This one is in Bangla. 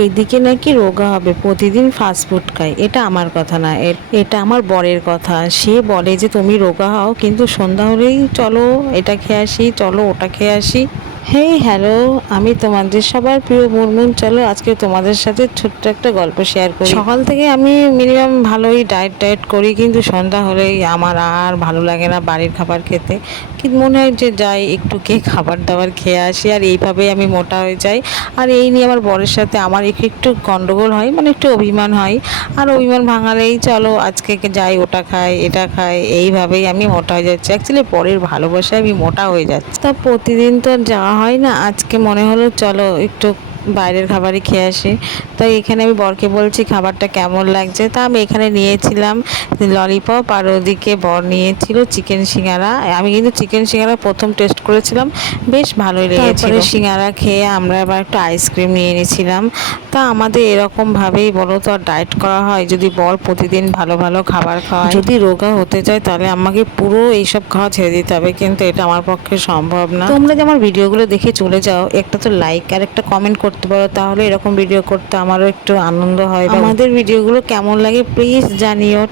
এইদিকে নাকি রোগা হবে, প্রতিদিন ফাস্টফুড খায়। এটা আমার কথা না, এটা আমার বরের কথা। সে বলে যে তুমি রোগা হও, কিন্তু সন্ধ্যা হলেই চলো এটা খেয়ে আসি, চলো ওটা খেয়ে আসি। হেই হ্যালো, আমি তোমাদের সবার প্রিয় মুনমুন। চলো আজকে তোমাদের সাথে ছোট্ট একটা গল্প শেয়ার করি। সকাল থেকে আমি মিনিমাম ভালোই ডায়েট করি, কিন্তু সন্ধ্যা হলেই আমার আর ভালো লাগে না বাড়ির খাবার খেতে। কিন্তু মনে হয় যে যাই একটু খাবার দাবার খেয়ে আসি, আর এইভাবেই আমি মোটা হয়ে যাই। আর এই নিয়ে আমার বরের সাথে আমার একটু একটু গন্ডগোল হয়, মানে একটু অভিমান হয়। আর অভিমান ভাঙালেই চলো আজকে যাই ওটা খাই এটা খাই, এইভাবেই আমি মোটা হয়ে যাচ্ছি। অ্যাকচুয়ালি বরের ভালোবাসায় আমি মোটা হয়ে যাচ্ছি। তা প্রতিদিন তো আর যাওয়া হয় না, আজকে মনে হলো চলো একটু বাইরের খাবারই খেয়ে আসি। তাই এখানে আমি বরকে বলছি খাবারটা কেমন লাগছে। তা আমি এখানে নিয়েছিলাম ললিপপ, আর ওদিকে বর নিয়েছিল চিকেন সিঙ্গারা। আমি কিন্তু চিকেন সিঙ্গারা প্রথম টেস্ট করেছিলাম, বেশ ভালোই লেগেছিল। তারপরে সিঙ্গারা খেয়ে আমরা আবার একটু আইসক্রিম নিয়ে নিয়েছিলাম। তা আমাদের এরকমভাবেই বলো তো আর ডায়েট করা হয়, যদি বর প্রতিদিন ভালো ভালো খাবার খাওয়ায়। যদি রোগা হতে চায় তাহলে আমাকে পুরো এইসব খাওয়া ছেড়ে দিতে হবে, কিন্তু এটা আমার পক্ষে সম্ভব না। তোমরা যে আমার ভিডিওগুলো দেখে চলে যাও, একটা তো লাইক আর একটা কমেন্ট করতে পারো, তাহলে এরকম ভিডিও করতে আমারও একটু আনন্দ হয়। আমাদের ভিডিওগুলো কেমন লাগে প্লিজ জানিও।